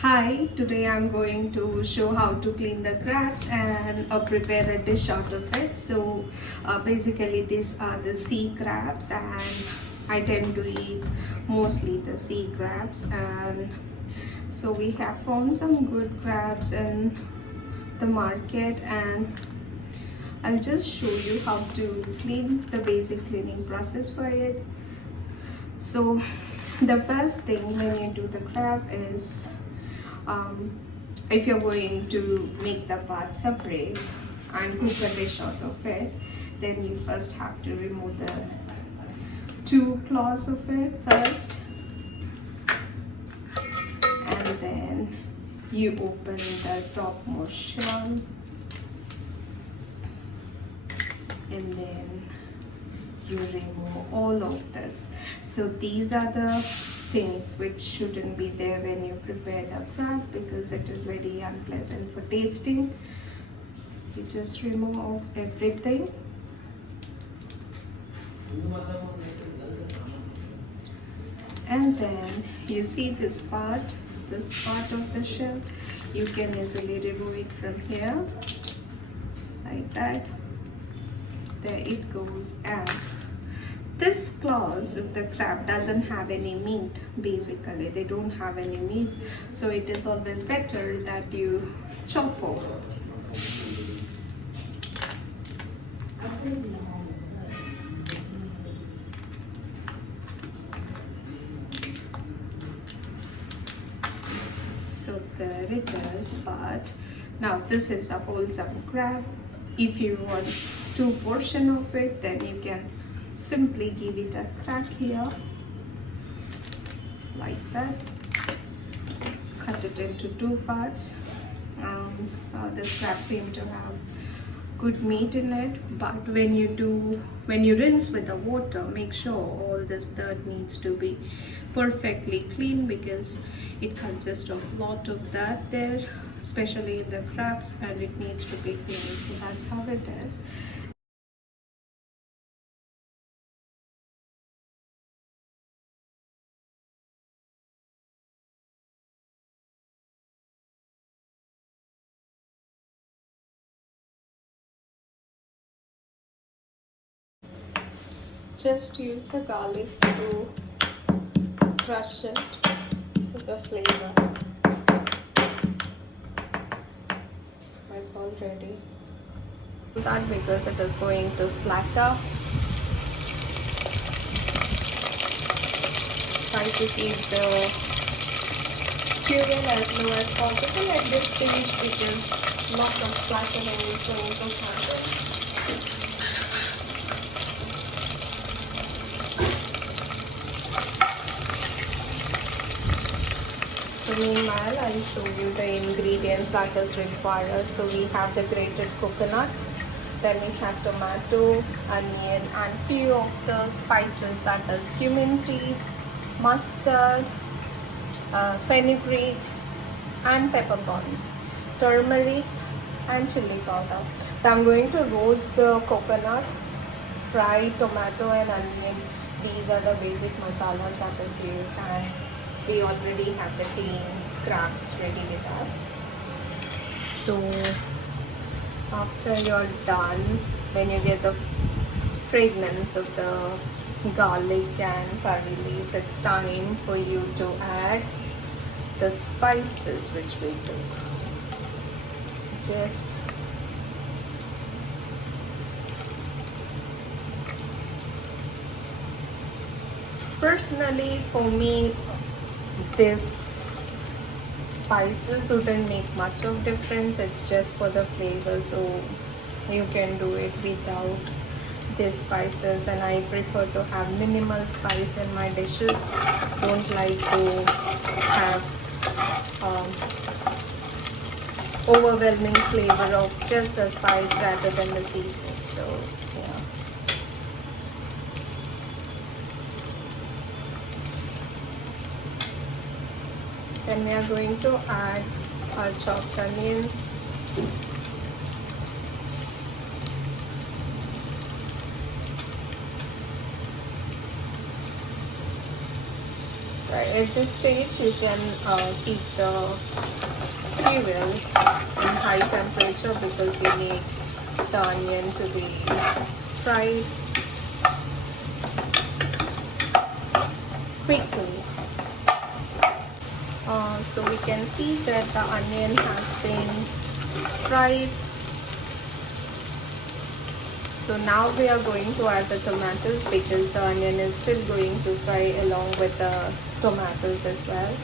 Hi, today I'm going to show how to clean the crabs and prepare a dish out of it. Basically these are the sea crabs and I tend to eat mostly the sea crabs, and so we have found some good crabs in the market, and I'll just show you how to clean the basic cleaning process for it. So the first thing when you do the crab is, um, if you're going to make the parts separate and cook a dish out of it, then you first have to remove the two claws of it first, and then you open the topmost shell, and then you remove all of this. So these are the things which shouldn't be there when you prepare the crab, because it is very unpleasant for tasting. You just remove everything. And then you see this part of the shell, you can easily remove it from here like that. There it goes. And this claws of the crab doesn't have any meat. Basically they don't have any meat, so it is always better that you chop off. So there it is. But now this is a wholesome crab. If you want two portion of it, then you can simply give it a crack here like that. Cut it into two parts. This crab seems to have good meat in it, but when you rinse with the water, make sure all this dirt needs to be perfectly clean, because it consists of lot of dirt there, especially in the crabs, and it needs to be clean. So that's how it is. Just use the garlic to crush it with the flavor. It's all ready. That because it is going to splatter. Try to keep the curing as low as possible at this stage, because lots of splattering is going to happen. So meanwhile, I'll show you the ingredients that is required. So we have the grated coconut, then we have tomato, onion, and few of the spices, that is cumin seeds, mustard, fenugreek, and peppercorns, turmeric, and chili powder. So I'm going to roast the coconut, fry tomato and onion. These are the basic masalas that is used, and we already have the clean crabs ready with us. So after you're done, when you get the fragrance of the garlic and curry leaves, it's time for you to add the spices which we took. Just personally, for me, this spices wouldn't make much of difference. It's just for the flavor, so you can do it without these spices, and I prefer to have minimal spice in my dishes. Don't like to have overwhelming flavor of just the spice rather than the seasoning. So yeah. Then we are going to add our chopped onion, Right, at this stage you can keep the fuel in high temperature because you need the onion to be fried quickly. So we can see that the onion has been fried. So now we are going to add the tomatoes because the onion is still going to fry along with the tomatoes as well.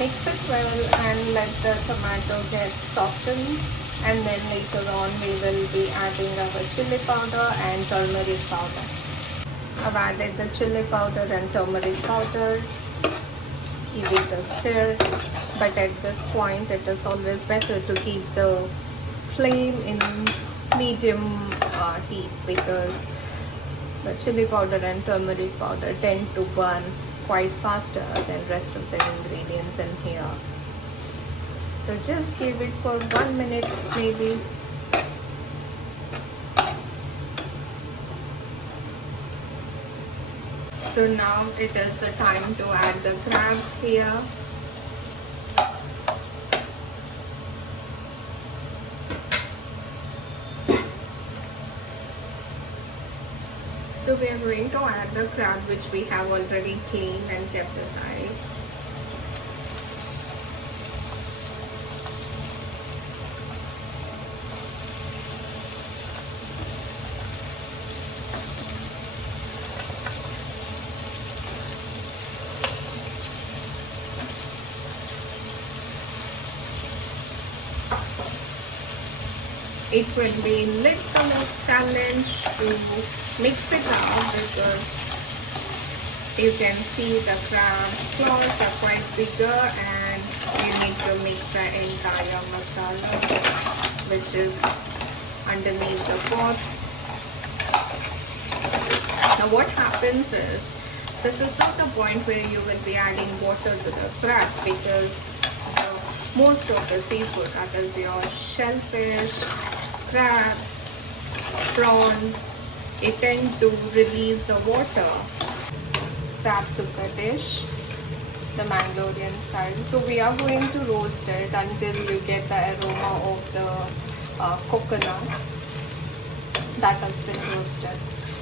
Mix it well and let the tomato get softened, and then later on we will be adding our chili powder and turmeric powder. I've added the chili powder and turmeric powder. Give it a stir, but at this point it is always better to keep the flame in medium heat because the chili powder and turmeric powder tend to burn quite faster than rest of the ingredients in here. So just give it for 1 minute maybe. So now it is the time to add the crab here. So we are going to add the crab which we have already cleaned and kept aside. It will be little challenge to mix it out because you can see the crab claws are quite bigger and you need to mix the entire masala which is underneath the pot. Now what happens is, this is not the point where you will be adding water to the crab because most of the seafood, that is your shellfish, crabs, prawns, it tend to release the water. Crab sukha dish, the Mangalorean style. So we are going to roast it until you get the aroma of the coconut that has been roasted.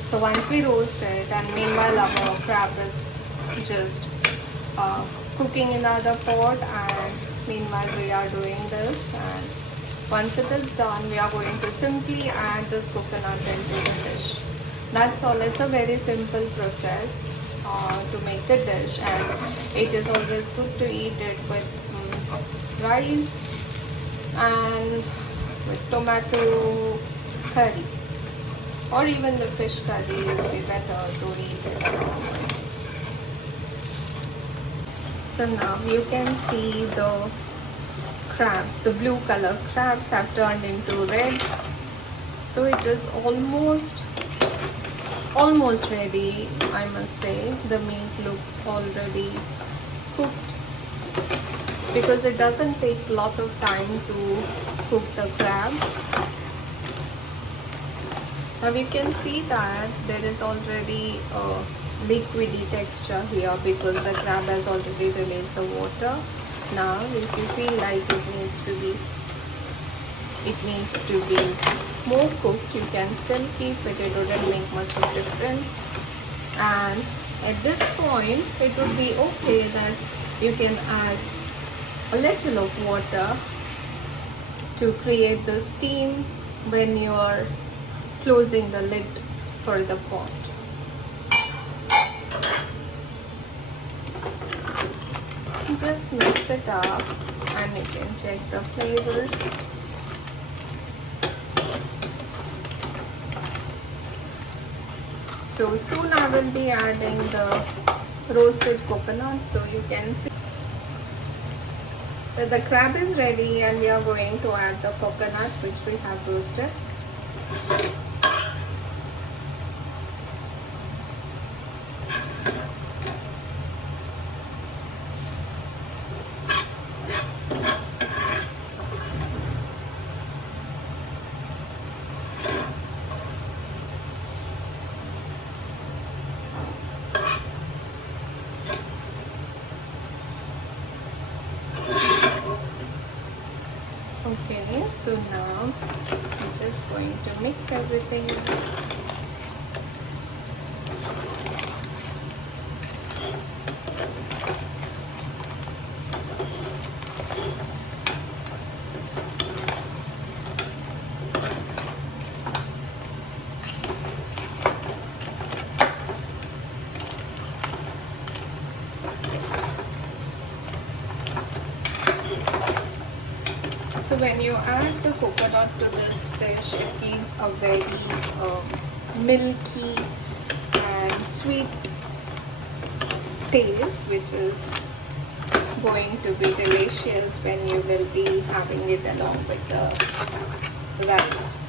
So once we roast it, and meanwhile our crab is just cooking in the other pot, and meanwhile we are doing this, and once it is done we are going to simply add this coconut into the dish. That's all. It's a very simple process to make the dish, and it is always good to eat it with rice and with tomato curry, or even the fish curry will be better to eat it. So now you can see the crabs, the blue color crabs have turned into red. So it is almost ready, I must say. The meat looks already cooked because it doesn't take a lot of time to cook the crab. Now you can see that there is already a liquidy texture here because the crab has already released the water. Now if you feel like it needs to be more cooked, you can still keep it. It wouldn't make much of difference. And at this point it would be okay that you can add a little of water to create the steam when you are closing the lid for the pot. Just mix it up and you can check the flavors. So soon I will be adding the roasted coconut. So you can see the crab is ready, and we are going to add the coconut which we have roasted. Okay, so now I'm just going to mix everything. So when you add the coconut to this dish, it gives a very milky and sweet taste, which is going to be delicious when you will be having it along with the rice.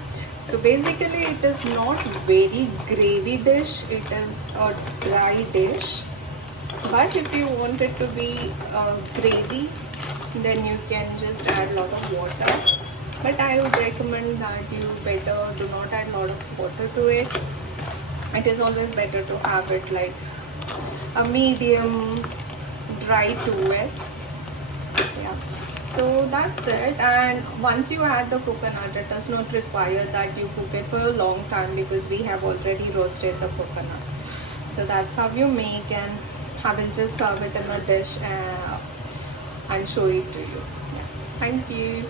So basically it is not very gravy dish, it is a dry dish. But if you want it to be gravy, then you can just add a lot of water. But I would recommend that you better do not add a lot of water to it. It is always better to have it like a medium dry to it. Yeah, so that's it. And once you add the coconut, it does not require that you cook it for a long time because we have already roasted the coconut. So that's how you make, and I will just serve it in a dish and show it to you. Yeah. Thank you.